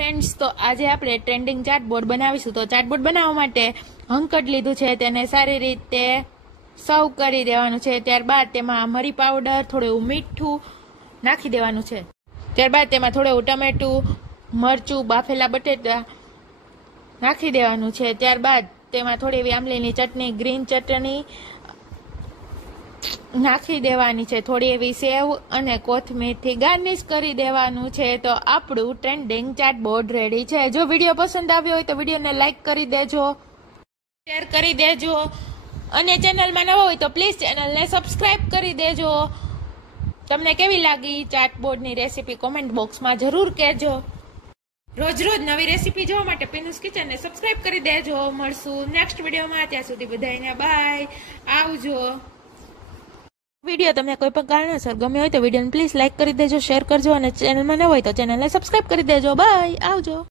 Friends, તો આજે આપણે ટ્રેન્ડિંગ ચાર્ટબોર્ડ બનાવીશું. તો ચાર્ટબોર્ડ બનાવવા માટે હંકટ લીધું છે, તેને સારી રીતે સર્વ કરી દેવાનું છે. ત્યારબાદ તેમાં મરી પાવડર, થોડું મીઠું નાખી દેવાનું છે. ત્યારબાદ તેમાં થોડું ટમેટું, મરચું, બાફેલા બટેટા નાખી દેવાનું છે. ત્યારબાદ તેમાં થોડી એવી આંબલીની ચટણી, ગ્રીન ચટણી નાખી દેવાની છે. થોડી એવી સેવ અને કોથમીરથી ગાર્નિશ કરી દેવાનું છે. તો આપણું ટ્રેન્ડિંગ ચાર્ટબોર્ડ રેડી છે. જો વિડીયો પસંદ આવ્યો હોય તો વિડીયોને લાઈક કરી દેજો, શેર કરી દેજો અને ચેનલમાં નવા હોય તો પ્લીઝ ચેનલને સબસ્ક્રાઇબ કરી દેજો. તમને કેવી લાગી ચાર્ટબોર્ડની રેસીપી કોમેન્ટ બોક્સમાં જરૂર કહેજો. રોજ નવી રેસીપી જોવા માટે પીનુસ કિચનને સબસ્ક્રાઇબ કરી દેજો. મળશું નેક્સ્ટ વિડીયોમાં. ત્યાં સુધી બધાને બાય, આવજો. વિડીયો તમને કોઈ પણ કારણસર ગમ્યો હોય તો વિડીયોને પ્લીઝ લાઈક કરી દેજો, શેર કરજો અને ચેનલમાં ન હોય તો ચેનલને સબસ્ક્રાઇબ કરી દેજો. બાય, આવજો.